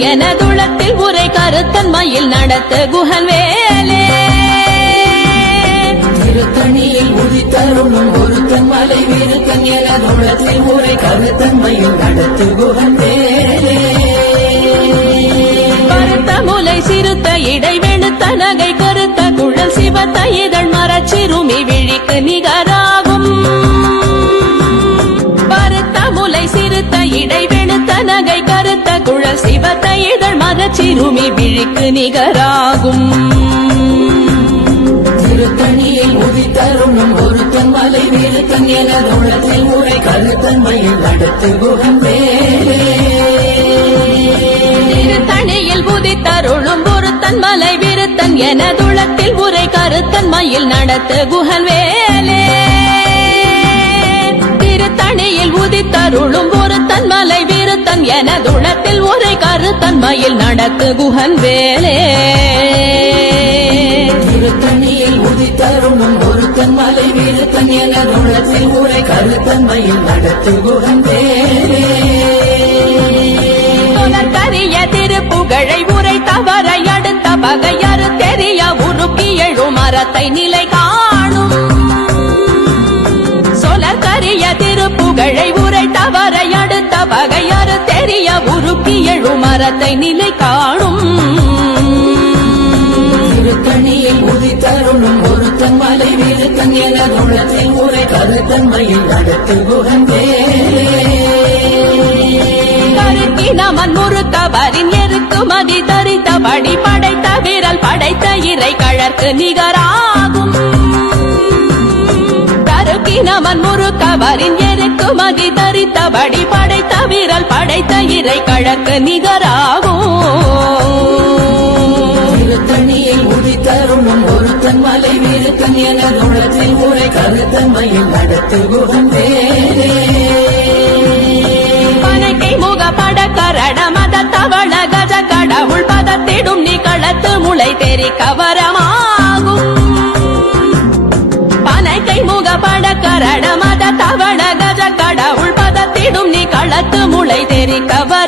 விருத்தன் எனதுளத்தில் உரை கருத்தன்மையில் நடத்த குஹன் வேலே திருத்தணியில் உதித்தருளும் ஒருத்தன் மலை விருத்தன் எனதுளத்தில் உரை கருத்தன்மையில் நடத்து குஹன் வேலே பருத்த முலை சிறுத்த இடை வெளுத்த நகை கருத்த குழல் சிவத்த இதழ் மரச்சிறுமி விழிக்கு நிகராகும் பருத்த முலை சிறுத்த இடை வெளுத்த நகை கருத்த குழல் சிவத்த இதழ் மரச்சிறுமி விழிக்கு நிகராகும் திருத்தணியில் உதித்தருளும் ஒருத்தன் மலை விருத்தன் எனதுளத்தில் உரை கருத்தன்மையில் நடத்து குஹன் வேலே திருத்தணியில் உதித்தருளும் ஒருத்தன் மலை விருத்தன் எனதுளத்தில் உரை கருத்தன்மையில் நடத்த குஹன் வேலே திருத்தணியில் உதித்தருளும் ஒருத்தன் மலை விருத்தன் எனதுளத்தில் உரை கருத்தன்மையில் நடத்து குஹன் வேலே திருத்தணியில் உதித்தருளும் ஒருத்தன் மலை விருத்தன் எனதுளத்தில் உரை கருத்தன்மையில் நடத்து குஹன் வேலே கரிய திருப்புகழை உரை தவற அடுத்த பகையறு தெரிய உருக்கி எழும் மரத்தை நிலை காணும் சொலக்கரிய திருப்புகழை உரை தவற அடுத்த பகையறு தெரிய உருக்கி எழும் மரத்தை நிலை காணும் திருத்தணியில் உதித்தருளும் ஒருத்தன் மலை விருத்தன் எனதுளத்தில் உரை கருத்தன்மையில் நடத்து குஹன் வேலே நமன் முறுக்கவரின் எருக்கு மதி தரித்தபடி படைத்த விரல் படைத்த இறை கழற்கு நிகராகும் தருக்கினமன் முறுக்கவரின் எருக்கு மதி தரித்தபடி படைத்த விரல் படைத்த இறை கழற்கு நிகராகும் திருத்தணியில் உதித்தருளும் ஒருத்தன் மலை விருத்தன் எனதுளத்தில் உரை கருத்தன்மையில் நடத்து குஹன் வேலே முகப்பட கரட மத தவள கஜ கடவுள் பதத்திடும் நிகழத்து முளை தெரி கவரமாகும் பனைக்கை முகப்பட கரட மத தவள கஜ கடவுள் பதத்திடும் நிகழத்து முளை தெரி கவர